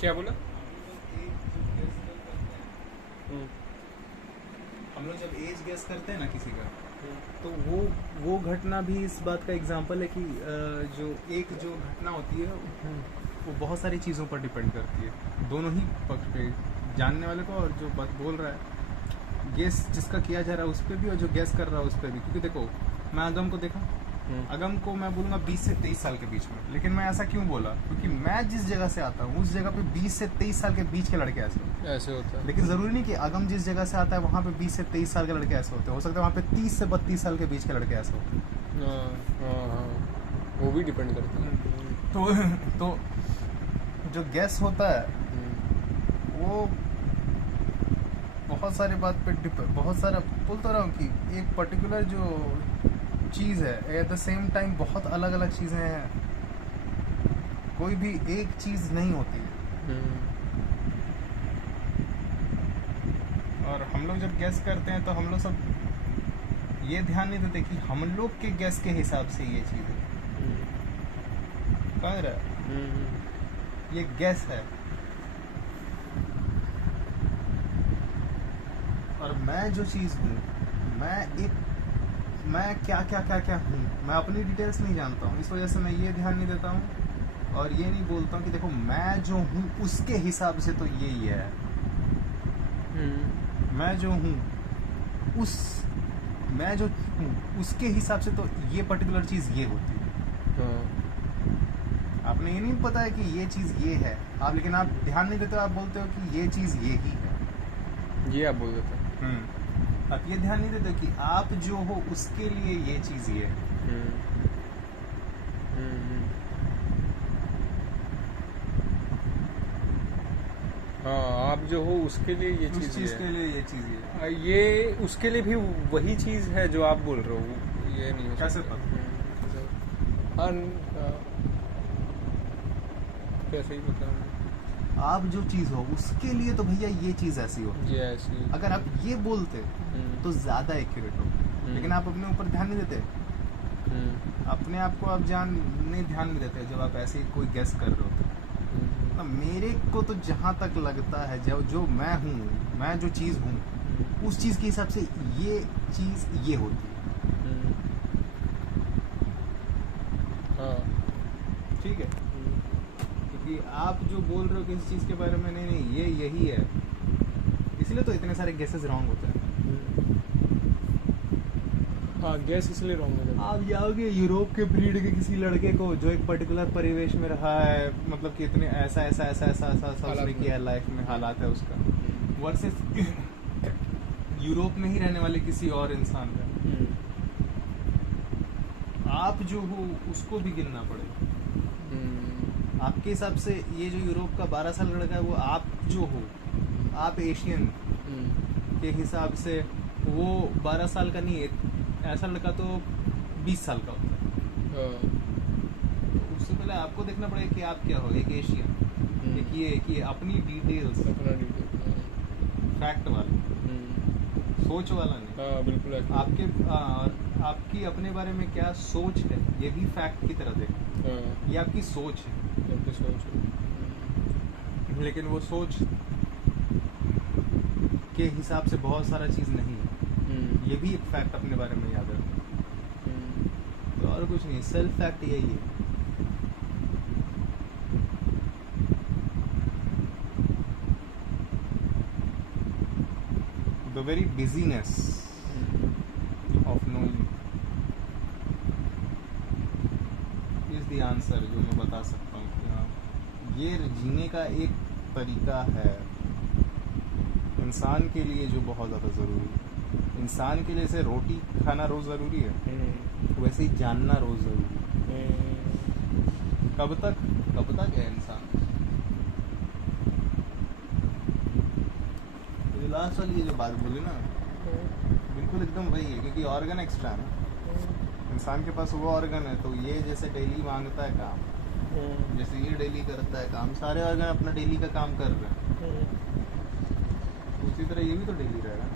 क्या बोला? हम लोग जब एज गेस करते हैं ना किसी का, तो वो घटना भी इस बात का एग्जांपल है कि जो घटना होती है वो बहुत सारी चीज़ों पर डिपेंड करती है, दोनों ही पक्ष पे, जानने वाले को और जो बात बोल रहा है, गेस जिसका किया जा रहा है उस पर भी और जो गेस कर रहा है उस पर भी। क्योंकि देखो, मैं अगम को देखा, अगम को मैं बोलूँगा 20 से 23 साल के बीच में, लेकिन मैं ऐसा क्यों बोला? क्योंकि मैं जिस जगह से आता हूँ उस जगह पे 20 से 23 साल के बीच के लड़के ऐसे होता है। लेकिन ज़रूरी नहीं कि अगम जिस जगह से आता है वहाँ पे 20 से 23 साल के लड़के ऐसे होते हैं, हो सकता है वहाँ पे 30 से 32 साल के बीच के लड़के ऐसे होते हैं। हाँ, वो भी डिपेंड करता है। तो जो गैस होता है वो बहुत सारी बात पे बहुत सारा बोल तो रहा हूँ कि एक पर्टिकुलर जो चीज़ है एट द सेम टाइम बहुत अलग अलग चीज़ें हैं, कोई भी एक चीज़ नहीं होती है। और हम लोग जब गैस करते हैं तो हम लोग सब ये ध्यान नहीं देते कि हम लोग के गैस के हिसाब से ये चीज़ है, समझ रहा है? ये गैस है और मैं जो चीज़ हूँ, मैं क्या हूँ, मैं अपनी डिटेल्स नहीं जानता हूँ, इस वजह से मैं ये ध्यान नहीं देता हूँ और ये नहीं बोलता हूँ कि देखो मैं जो हूँ उसके हिसाब से तो ये ही है। मैं जो हूँ मैं जो हूँ उसके हिसाब से तो ये पर्टिकुलर चीज़ ये होती है। आपने ये नहीं पता है कि ये चीज़ ये है, आप लेकिन आप ध्यान नहीं देते हो, आप बोलते हो कि ये चीज़ ये ही है, ये आप बोल देते हैं। आप ये ध्यान नहीं देते कि आप जो हो उसके लिए ये चीज़ ये है। हाँ, आप जो हो उसके लिए ये उस चीज़ के लिए ये चीज़ ये है। ये उसके लिए भी वही चीज़ है जो आप बोल रहे हो, ये नहीं हो कैसे सकता। पता? कैसे ही मतलब आप जो चीज़ हो उसके लिए तो भैया ये चीज़ ऐसी हो। ये ऐसी, अगर आप ये बोलते तो ज़्यादा एक्यूरेट हो, लेकिन आप अपने ऊपर ध्यान नहीं देते, अपने आप को आप ध्यान नहीं देते जब आप ऐसे कोई गैस कर रहे हो। तो मेरे को तो जहाँ तक लगता है जो मैं हूँ, मैं जो चीज़ हूँ उस चीज़ के हिसाब से ये चीज़ ये होती है। ठीक है, क्योंकि आप जो बोल रहे हो किसी चीज़ के बारे में, नहीं ये यही है, इसलिए तो इतने सारे गेसेस रॉन्ग होते हैं। हाँ, गैस इसलिए रॉन्ग हो जाता है। आप जाओगे यूरोप के ब्रीड के किसी लड़के को जो एक पर्टिकुलर परिवेश में रहा है, मतलब कि इतने ऐसा उसने किया है लाइफ में, हालात है उसका, वर्सेस यूरोप में ही रहने वाले किसी और इंसान का, आप जो हो उसको भी गिनना पड़ेगा। आपके हिसाब से ये जो यूरोप का 12 साल लड़का है वो आप जो हो, आप एशियन के हिसाब से वो 12 साल का नहीं है, ऐसा लड़का तो 20 साल का होता है। उससे पहले आपको देखना पड़ेगा कि आप क्या हो, एक एशियन, एक ये कि अपनी डिटेल्स, फैक्ट वाला, सोच वाला नहीं। हाँ, बिल्कुल आपकी अपने बारे में क्या सोच है ये भी फैक्ट की तरह देखो। ये आपकी सोच है, लेकिन वो सोच के हिसाब से बहुत सारा चीज़ नहीं है, ये भी एक फैक्ट अपने बारे में याद रखो। तो और कुछ नहीं, सेल्फ फैक्ट यही है। The very business of knowing is the answer, जो मैं बता सकता हूँ कि हाँ ये जीने का एक तरीका है इंसान के लिए जो बहुत ज़्यादा ज़रूरी है। इंसान के लिए से रोटी खाना रोज़ ज़रूरी है, वैसे ही जानना रोज़ ज़रूरी है। कब तक है इंसान? तो लास्ट वाली ये जो बात बोली ना, बिल्कुल एकदम वही है, क्योंकि ऑर्गन एक्स्ट्रा है ना। इंसान के पास वो ऑर्गन है, तो ये जैसे डेली मांगता है काम, जैसे ये डेली करता है काम, सारे ऑर्गन अपना डेली का काम कर रहे हैं, उसी तरह ये भी तो डेली रहेगा।